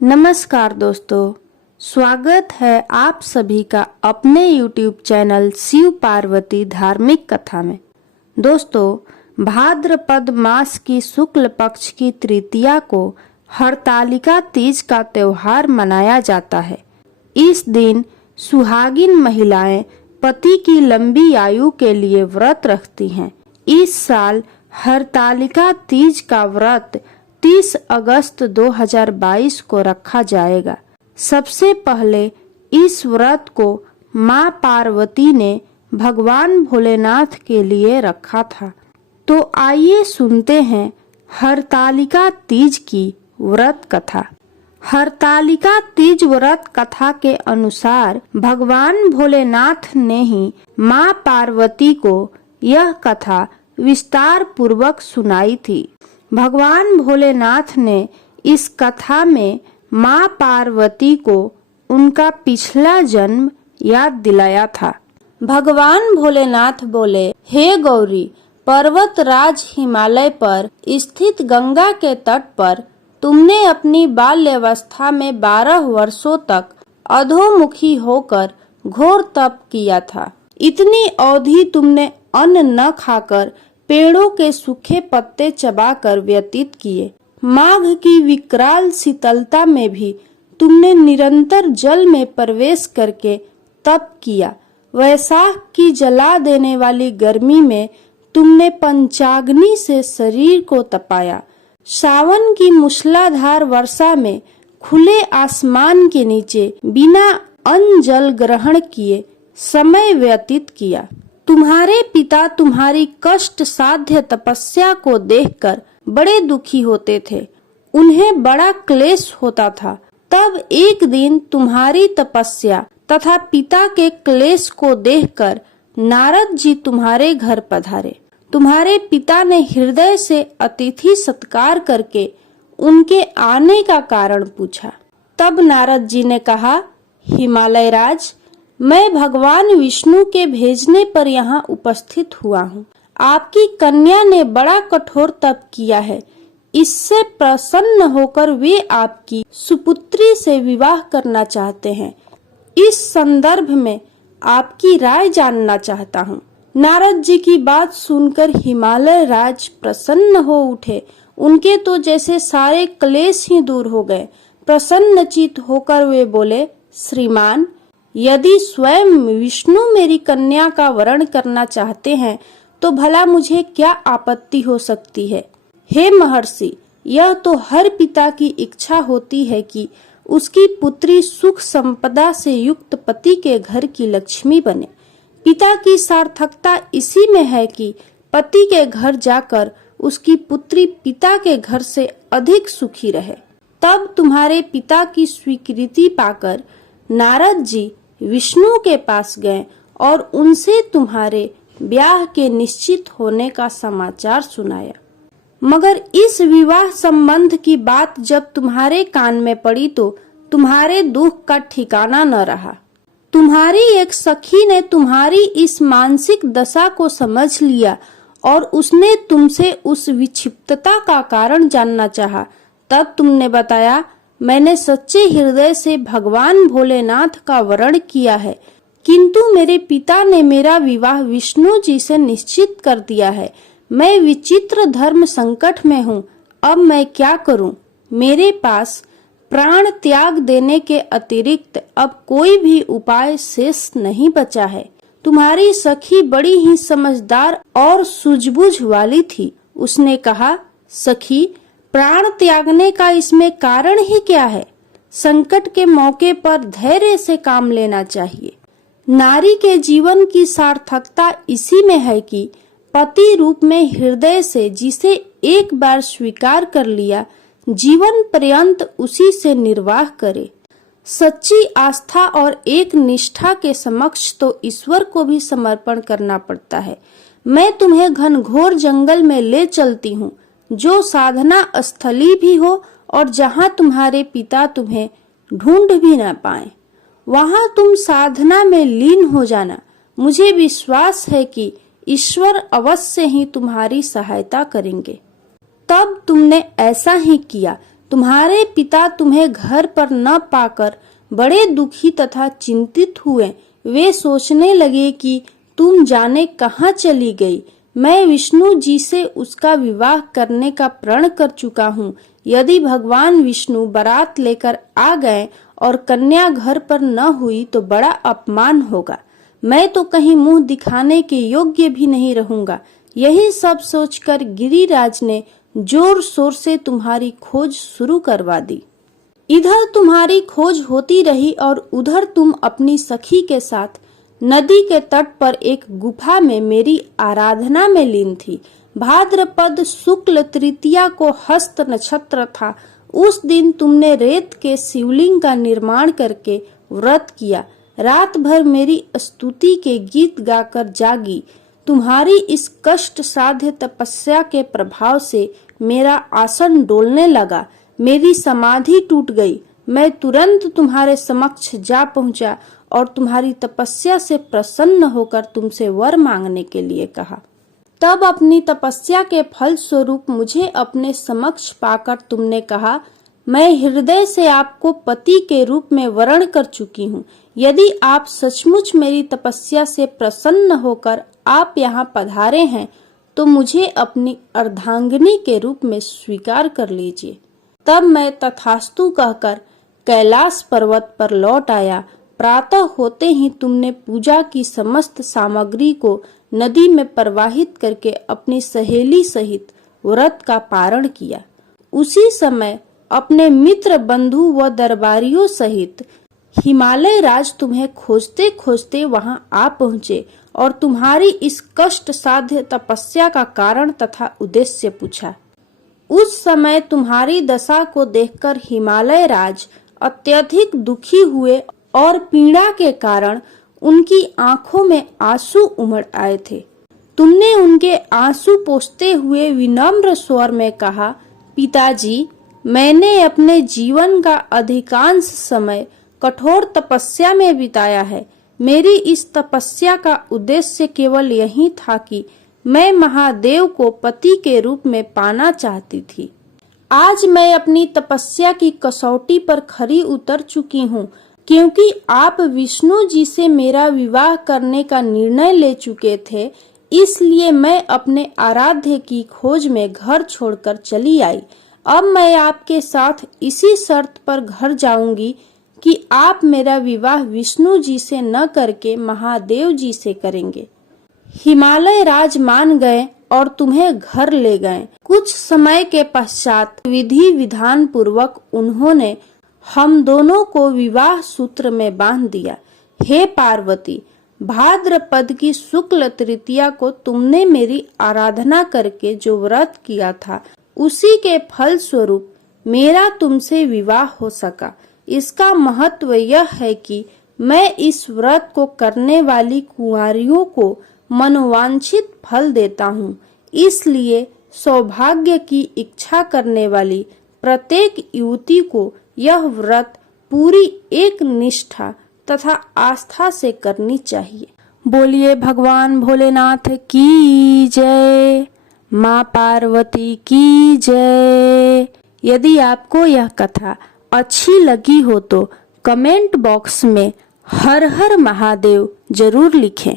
नमस्कार दोस्तों, स्वागत है आप सभी का अपने YouTube चैनल शिव पार्वती धार्मिक कथा में। दोस्तों, भाद्रपद मास की शुक्ल पक्ष की तृतीया को हरतालिका तीज का त्योहार मनाया जाता है। इस दिन सुहागिन महिलाएं पति की लंबी आयु के लिए व्रत रखती हैं। इस साल हरतालिका तीज का व्रत 30 अगस्त 2022 को रखा जाएगा। सबसे पहले इस व्रत को मां पार्वती ने भगवान भोलेनाथ के लिए रखा था। तो आइए सुनते हैं हरतालिका तीज की व्रत कथा। हरतालिका तीज व्रत कथा के अनुसार भगवान भोलेनाथ ने ही मां पार्वती को यह कथा विस्तार पूर्वक सुनाई थी। भगवान भोलेनाथ ने इस कथा में मां पार्वती को उनका पिछला जन्म याद दिलाया था। भगवान भोलेनाथ बोले, हे गौरी, पर्वत राज हिमालय पर स्थित गंगा के तट पर तुमने अपनी बाल्यावस्था में 12 वर्षों तक अधोमुखी होकर घोर तप किया था। इतनी अवधि तुमने अन्न न खाकर पेड़ों के सूखे पत्ते चबाकर व्यतीत किए। माघ की विकराल शीतलता में भी तुमने निरंतर जल में प्रवेश करके तप किया। वैशाख की जला देने वाली गर्मी में तुमने पंचाग्नि से शरीर को तपाया। सावन की मूसलाधार वर्षा में खुले आसमान के नीचे बिना अन्न जल ग्रहण किए समय व्यतीत किया। तुम्हारे पिता तुम्हारी कष्ट साध्य तपस्या को देखकर बड़े दुखी होते थे। उन्हें बड़ा क्लेश होता था। तब एक दिन तुम्हारी तपस्या तथा पिता के क्लेश को देखकर नारद जी तुम्हारे घर पधारे। तुम्हारे पिता ने हृदय से अतिथि सत्कार करके उनके आने का कारण पूछा। तब नारद जी ने कहा, हिमालय राज, मैं भगवान विष्णु के भेजने पर यहाँ उपस्थित हुआ हूँ। आपकी कन्या ने बड़ा कठोर तप किया है। इससे प्रसन्न होकर वे आपकी सुपुत्री से विवाह करना चाहते हैं। इस संदर्भ में आपकी राय जानना चाहता हूँ। नारद जी की बात सुनकर हिमालय राज प्रसन्न हो उठे। उनके तो जैसे सारे क्लेश ही दूर हो गए। प्रसन्नचित होकर वे बोले, श्रीमान, यदि स्वयं विष्णु मेरी कन्या का वरण करना चाहते हैं तो भला मुझे क्या आपत्ति हो सकती है। हे महर्षि, यह तो हर पिता की इच्छा होती है कि उसकी पुत्री सुख संपदा से युक्त पति के घर की लक्ष्मी बने। पिता की सार्थकता इसी में है कि पति के घर जाकर उसकी पुत्री पिता के घर से अधिक सुखी रहे। तब तुम्हारे पिता की स्वीकृति पाकर नारद जी विष्णु के पास गए और उनसे तुम्हारे ब्याह के निश्चित होने का समाचार सुनाया। मगर इस विवाह संबंध की बात जब तुम्हारे कान में पड़ी तो तुम्हारे दुख का ठिकाना न रहा। तुम्हारी एक सखी ने तुम्हारी इस मानसिक दशा को समझ लिया और उसने तुमसे उस विक्षिप्तता का कारण जानना चाहा। तब तुमने बताया, मैंने सच्चे हृदय से भगवान भोलेनाथ का वरण किया है, किंतु मेरे पिता ने मेरा विवाह विष्णु जी से निश्चित कर दिया है। मैं विचित्र धर्म संकट में हूँ। अब मैं क्या करूँ? मेरे पास प्राण त्याग देने के अतिरिक्त अब कोई भी उपाय शेष नहीं बचा है। तुम्हारी सखी बड़ी ही समझदार और सूझबूझ वाली थी। उसने कहा, सखी, प्राण त्यागने का इसमें कारण ही क्या है? संकट के मौके पर धैर्य से काम लेना चाहिए। नारी के जीवन की सार्थकता इसी में है कि पति रूप में हृदय से जिसे एक बार स्वीकार कर लिया, जीवन पर्यंत उसी से निर्वाह करे। सच्ची आस्था और एक निष्ठा के समक्ष तो ईश्वर को भी समर्पण करना पड़ता है। मैं तुम्हें घनघोर जंगल में ले चलती हूँ, जो साधना स्थली भी हो और जहाँ तुम्हारे पिता तुम्हें ढूंढ भी न पाए। वहाँ तुम साधना में लीन हो जाना। मुझे विश्वास है कि ईश्वर अवश्य ही तुम्हारी सहायता करेंगे। तब तुमने ऐसा ही किया। तुम्हारे पिता तुम्हें घर पर न पाकर बड़े दुखी तथा चिंतित हुए। वे सोचने लगे कि तुम जाने कहाँ चली गई। मैं विष्णु जी से उसका विवाह करने का प्रण कर चुका हूँ। यदि भगवान विष्णु बारात लेकर आ गए और कन्या घर पर न हुई तो बड़ा अपमान होगा। मैं तो कहीं मुंह दिखाने के योग्य भी नहीं रहूंगा। यही सब सोचकर गिरिराज ने जोर शोर से तुम्हारी खोज शुरू करवा दी। इधर तुम्हारी खोज होती रही और उधर तुम अपनी सखी के साथ नदी के तट पर एक गुफा में मेरी आराधना में लीन थी। भाद्रपद शुक्ल तृतीया को हस्त नक्षत्र था। उस दिन तुमने रेत के शिवलिंग का निर्माण करके व्रत किया। रात भर मेरी स्तुति के गीत गाकर जागी। तुम्हारी इस कष्ट साध्य तपस्या के प्रभाव से मेरा आसन डोलने लगा। मेरी समाधि टूट गई। मैं तुरंत तुम्हारे समक्ष जा पहुंचा और तुम्हारी तपस्या से प्रसन्न होकर तुमसे वर मांगने के लिए कहा। तब अपनी तपस्या के फल स्वरूप मुझे अपने समक्ष पाकर तुमने कहा, मैं हृदय से आपको पति के रूप में वरण कर चुकी हूँ। यदि आप सचमुच मेरी तपस्या से प्रसन्न होकर आप यहाँ पधारे हैं तो मुझे अपनी अर्धांगिनी के रूप में स्वीकार कर लीजिए। तब मैं तथास्तु कहकर कैलाश पर्वत पर लौट आया। प्रातः होते ही तुमने पूजा की समस्त सामग्री को नदी में प्रवाहित करके अपनी सहेली सहित व्रत का पारण किया। उसी समय अपने मित्र बंधु व दरबारियों सहित हिमालय राज तुम्हें खोजते खोजते वहां आ पहुँचे और तुम्हारी इस कष्ट साध्य तपस्या का कारण तथा उद्देश्य पूछा। उस समय तुम्हारी दशा को देखकर हिमालय राज अत्यधिक दुखी हुए और पीड़ा के कारण उनकी आंखों में आंसू उमड़ आए थे। तुमने उनके आंसू पोंछते हुए विनम्र स्वर में कहा, पिताजी, मैंने अपने जीवन का अधिकांश समय कठोर तपस्या में बिताया है। मेरी इस तपस्या का उद्देश्य केवल यही था कि मैं महादेव को पति के रूप में पाना चाहती थी। आज मैं अपनी तपस्या की कसौटी पर खरी उतर चुकी हूँ, क्योंकि आप विष्णु जी से मेरा विवाह करने का निर्णय ले चुके थे। इसलिए मैं अपने आराध्य की खोज में घर छोड़कर चली आई। अब मैं आपके साथ इसी शर्त पर घर जाऊंगी कि आप मेरा विवाह विष्णु जी से न करके महादेव जी से करेंगे। हिमालय राज मान गए और तुम्हें घर ले गए। कुछ समय के पश्चात विधि विधान पूर्वक उन्होंने हम दोनों को विवाह सूत्र में बांध दिया। हे पार्वती, भाद्रपद की शुक्ल तृतीया को तुमने मेरी आराधना करके जो व्रत किया था, उसी के फल स्वरूप मेरा तुमसे विवाह हो सका। इसका महत्व यह है कि मैं इस व्रत को करने वाली कुंवारियों को मनोवांछित फल देता हूँ। इसलिए सौभाग्य की इच्छा करने वाली प्रत्येक युवती को यह व्रत पूरी एक निष्ठा तथा आस्था से करनी चाहिए। बोलिए भगवान भोलेनाथ की जय, माँ पार्वती की जय। यदि आपको यह कथा अच्छी लगी हो तो कमेंट बॉक्स में हर हर महादेव जरूर लिखें।